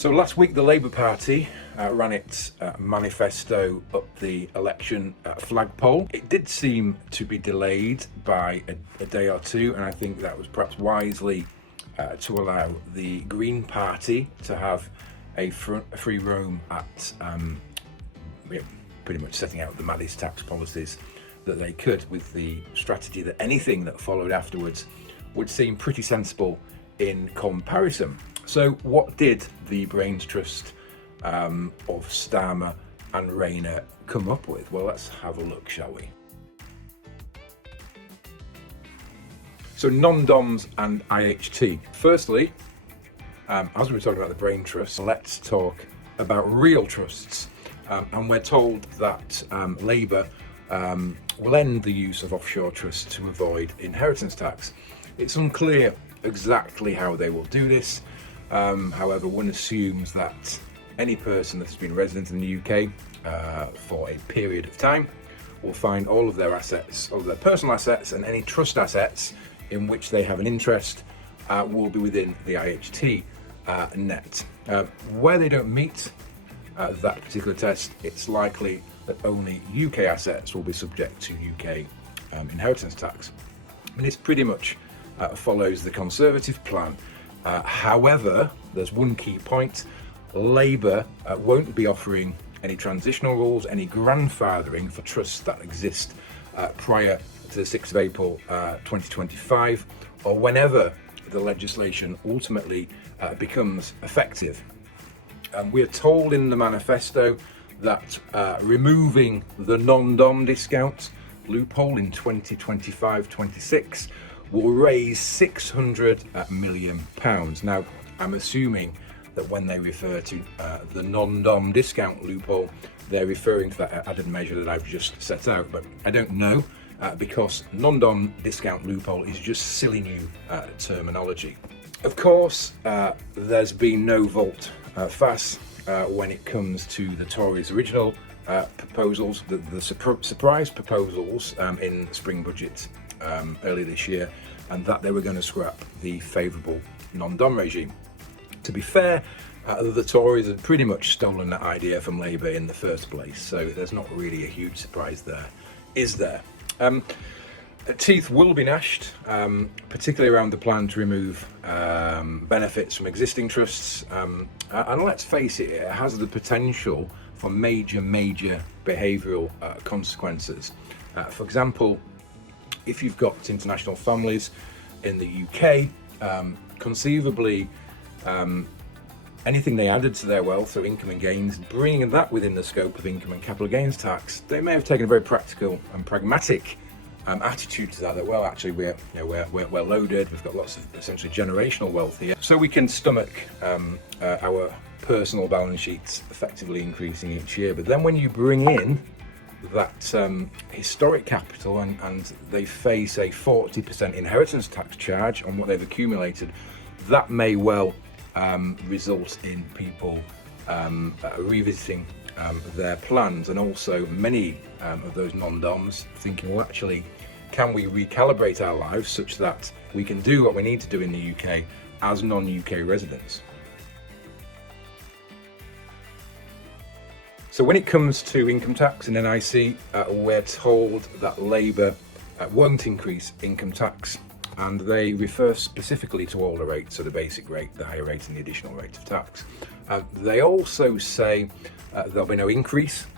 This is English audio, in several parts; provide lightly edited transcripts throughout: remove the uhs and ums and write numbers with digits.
So last week the Labour Party ran its manifesto up the election flagpole. It did seem to be delayed by a day or two, and I think that was perhaps wisely to allow the Green Party to have a free roam at pretty much setting out the maddest tax policies that they could, with the strategy that anything that followed afterwards would seem pretty sensible in comparison. So what did the Brains Trust of Starmer and Rayner come up with? Well, let's have a look, shall we? So non-doms and IHT. Firstly, as we were talking about the Brain Trust, let's talk about real trusts. And we're told that Labour will end the use of offshore trusts to avoid inheritance tax. It's unclear exactly how they will do this. However, one assumes that any person that has been resident in the UK for a period of time will find all of their assets, all of their personal assets, and any trust assets in which they have an interest will be within the IHT net. Where they don't meet that particular test, it's likely that only UK assets will be subject to UK inheritance tax. And this pretty much follows the Conservative plan. However, there's one key point. Labour won't be offering any transitional rules, any grandfathering for trusts that exist prior to the 6th of April 2025, or whenever the legislation ultimately becomes effective. We're told in the manifesto that removing the non-dom discount loophole in 2025-26 will raise £600 million. Now, I'm assuming that when they refer to the non-dom discount loophole, they're referring to that added measure that I've just set out, but I don't know because non-dom discount loophole is just silly new terminology. Of course, there's been no volte-face when it comes to the Tories' original proposals, the surprise proposals in the spring budget earlier this year, and that they were going to scrap the favourable non-dom regime. To be fair, the Tories had pretty much stolen that idea from Labour in the first place, so there's not really a huge surprise there, is there? Teeth will be gnashed, particularly around the plan to remove benefits from existing trusts, and let's face it, it has the potential for major behavioural consequences. For example, if you've got international families in the UK, conceivably anything they added to their wealth, so income and gains, bringing that within the scope of income and capital gains tax, they may have taken a very practical and pragmatic attitude to that. Well, actually, we're loaded. We've got lots of essentially generational wealth here, so we can stomach our personal balance sheets effectively increasing each year. But then when you bring in that historic capital and they face a 40% inheritance tax charge on what they've accumulated, that may well result in people revisiting their plans, and also many of those non-doms thinking, well, actually, can we recalibrate our lives such that we can do what we need to do in the UK as non-UK residents? So when it comes to income tax and NIC, we're told that Labour won't increase income tax, and they refer specifically to all the rates, so the basic rate, the higher rate and the additional rate of tax. They also say there'll be no increase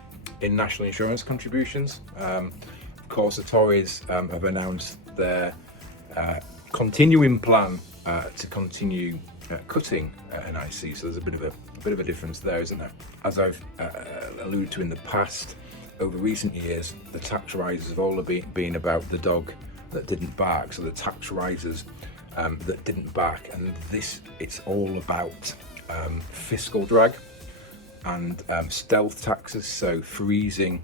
in national insurance contributions. Of course, the Tories have announced their continuing plan to continue cutting NIC, so there's a bit of a difference there, isn't there? As I've alluded to in the past, over recent years, the tax rises have all been about the dog that didn't bark, so the tax rises that didn't bark, and it's all about fiscal drag and stealth taxes, so freezing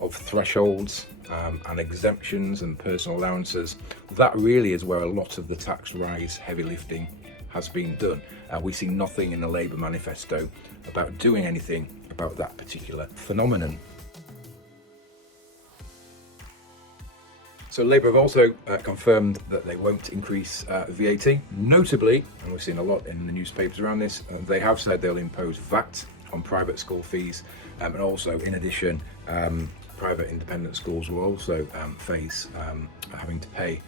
of thresholds and exemptions and personal allowances. That really is where a lot of the tax rise heavy lifting has been done. We see nothing in the Labour manifesto about doing anything about that particular phenomenon. So Labour have also confirmed that they won't increase VAT. Notably, and we've seen a lot in the newspapers around this, they have said they'll impose VAT on private school fees, and also, in addition, private independent schools will also face having to pay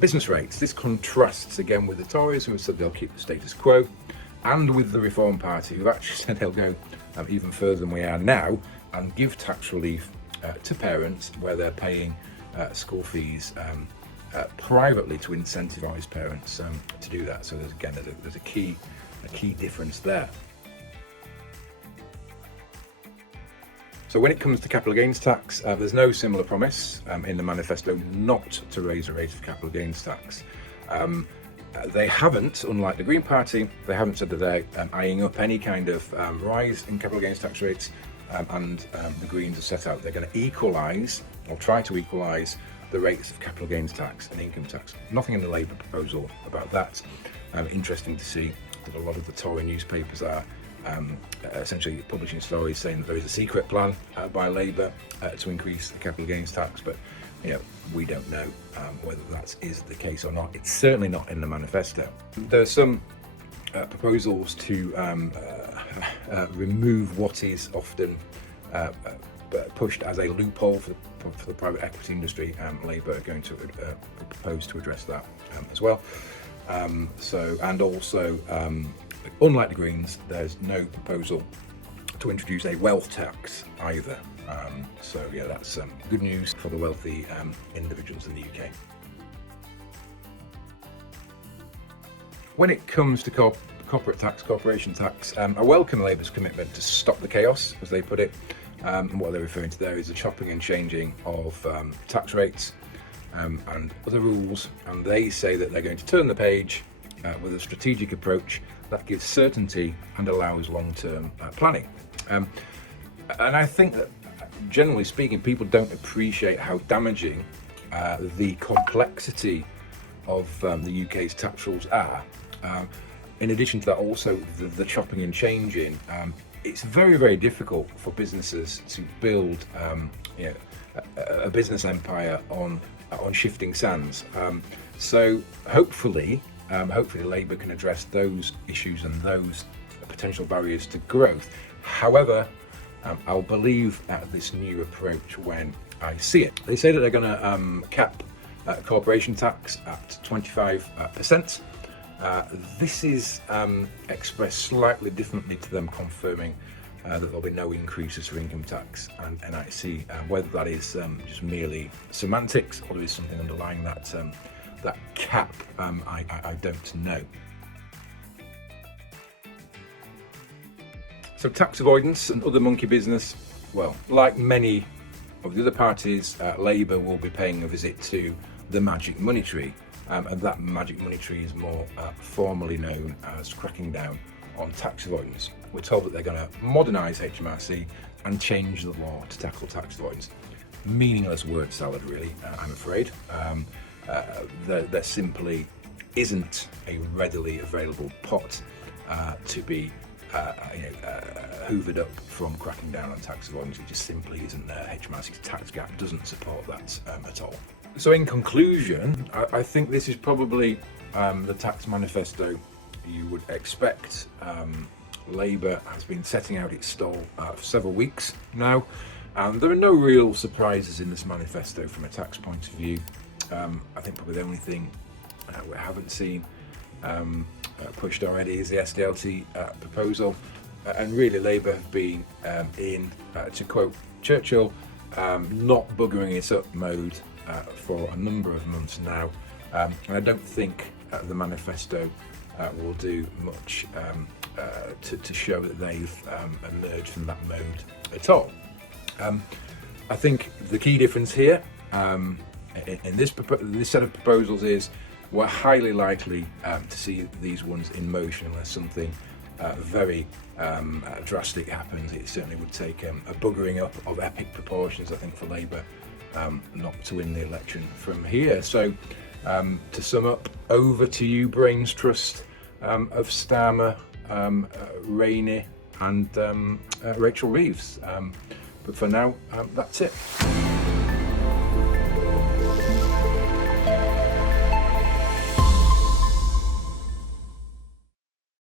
business rates. This contrasts again with the Tories, who have said they'll keep the status quo, and with the Reform Party, who've actually said they'll go even further than we are now and give tax relief to parents where they're paying school fees privately to incentivise parents to do that. So there's a key difference there. So when it comes to capital gains tax, there's no similar promise in the manifesto not to raise the rate of capital gains tax. They haven't, unlike the Green Party, they haven't said that they're eyeing up any kind of rise in capital gains tax rates, and the Greens have set out they're going to equalise, or try to equalise, the rates of capital gains tax and income tax. Nothing in the Labour proposal about that. Interesting to see that a lot of the Tory newspapers are essentially publishing stories saying that there is a secret plan by Labour to increase the capital gains tax, but we don't know whether that is the case or not. It's certainly not in the manifesto. There are some proposals to remove what is often pushed as a loophole for the private equity industry. Labour are going to propose to address that as well. And also, unlike the Greens, there's no proposal to introduce a wealth tax either. That's good news for the wealthy individuals in the UK. When it comes to corporate tax, corporation tax, I welcome Labour's commitment to stop the chaos, as they put it. And what they're referring to there is the chopping and changing of tax rates and other rules. And they say that they're going to turn the page with a strategic approach that gives certainty and allows long-term planning. And I think that, generally speaking, people don't appreciate how damaging the complexity of the UK's tax rules are. In addition to that, also the chopping and changing. It's very, very difficult for businesses to build a business empire on shifting sands. So hopefully Labour can address those issues and those potential barriers to growth. However, I'll believe this new approach when I see it. They say that they're going to cap corporation tax at 25%. This is expressed slightly differently to them confirming that there'll be no increases for income tax and NIC. Whether that is just merely semantics or there is something underlying that cap, I don't know. So tax avoidance and other monkey business, well, like many of the other parties, Labour will be paying a visit to the magic money tree. And that magic money tree is more formally known as cracking down on tax avoidance. We're told that they're going to modernise HMRC and change the law to tackle tax avoidance. Meaningless word salad, really, I'm afraid. There simply isn't a readily available pot to be hoovered up from cracking down on tax avoidance. It just simply isn't there. HMRC's tax gap doesn't support that at all. So in conclusion, I think this is probably the tax manifesto you would expect. Labour has been setting out its stall for several weeks now, and there are no real surprises in this manifesto from a tax point of view. I think probably the only thing we haven't seen pushed already is the SDLT proposal, and really Labour have been in, to quote Churchill, not buggering it up mode for a number of months now, and I don't think the manifesto will do much to show that they've emerged from that mode at all. I think the key difference here in this set of proposals is we're highly likely to see these ones in motion unless something very drastic happens. It certainly would take a buggering up of epic proportions, I think, for Labour not to win the election from here. So to sum up, over to you, Brains Trust of Starmer, Rainey and Rachel Reeves. But for now, that's it.